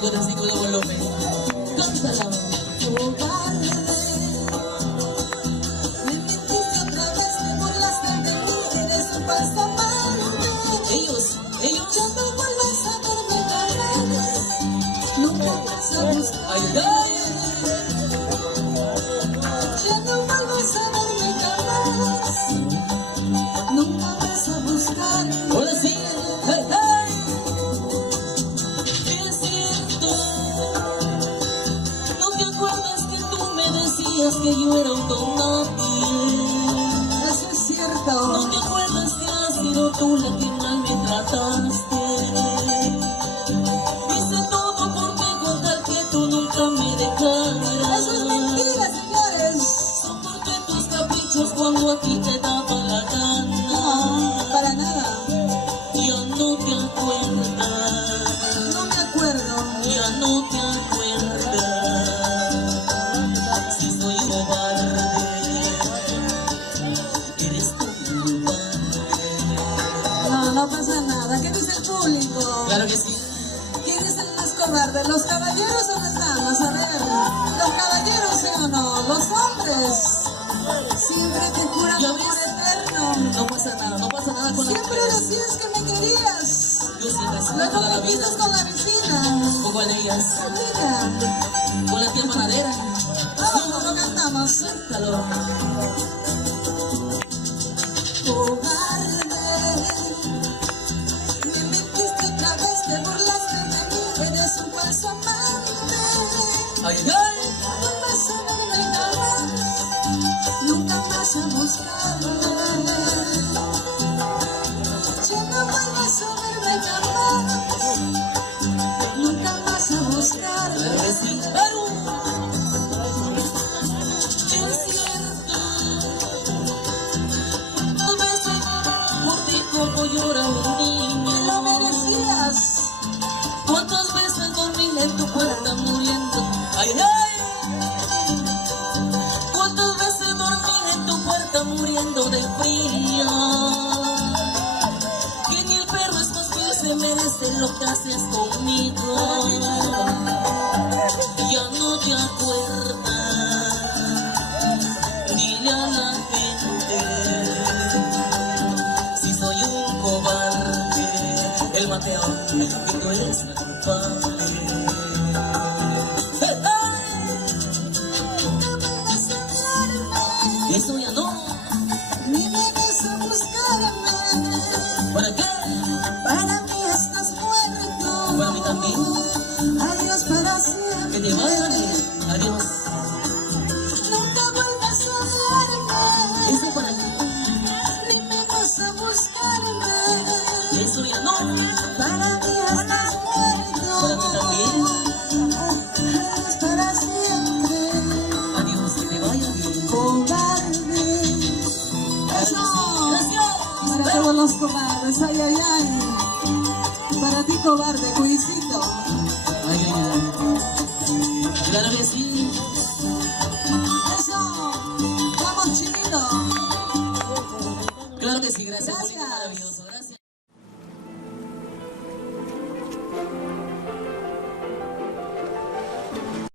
55 de volumen. Cántala. Cobarde, me mentiste otra vez, te burlaste de mí, eres un falso amante. Ellos. Ya no vuelvas a verme jamás, nunca vas a buscar. Ay, ay. Ya no vuelvas a verme jamás, nunca vas a buscar. Ahora sí. Hey, hey. Es cierto. ¿No te acuerdas que tú me decías que yo era un don nadie? Eso es cierto. ¿No te acuerdas que has sido tú la que mal me trataste? Hice todo porque con tal que tú nunca me dejaras. Eso es mentira, señores. Son porque tus caprichos cuando a ti te daba la gana. No, para nada. Ya no te acuerdas. No me acuerdo. Ya no te acuerdas. Si soy cobarde, eres tú culpable. No, no pasa nada. ¿Qué dice el público? Claro que sí. ¿Quién es el más cobarde? ¿Los caballeros o las damas? A ver, ¿los caballeros sí o no? ¿Los hombres? Siempre te juran ¿Ya amor ves? eterno. No pasa nada con las Siempre mujeres. decías que me querías. Yo siempre he sido Luego toda la me vida. quitas con la vecina. ¿Con cuál de ellas? Mira, Con la tía panadera. vamos, no cantamos. Suéltalo. Cobarde, me mentiste otra vez, te burlaste de mí, eres un falso amante. Ay, ay. No vas a verme jamás, nunca vas a buscarme. Ya no vuelvas a verme jamás, nunca vas a buscarme. Claro que sí. Claro. Es cierto. A veces por ti como llora un Te niño. lo merecías. ¿Cuántas veces dormí en tu puerta muriendo? Ay, ay. ¿Cuántas veces dormí en tu puerta muriendo de frío? Que ni el perro es más fiel se merece lo que haces conmigo. Ya no te acuerdas. Dile a la gente si soy un cobarde, el Mateo, que tú eres la culpable. ¡Hey, hey! Eso ya no. Ni vienes a buscarme. ¿Para qué? Para mí estás muerto. Para mí también. Adiós para Que siempre. te vaya bien. Adiós. Nunca vuelvas a verme. Eso para ti. Ni vengas a buscarme. Eso ya no. Para mí estás muerto. Para mí también. Adiós para siempre. Adiós, que te vaya bien. Cobarde. Eso. Gracias. Para todos los cobardes. Ay, ay, ay. Para ti, cobarde, Luisito. Ay, ay, ay. Claro que sí.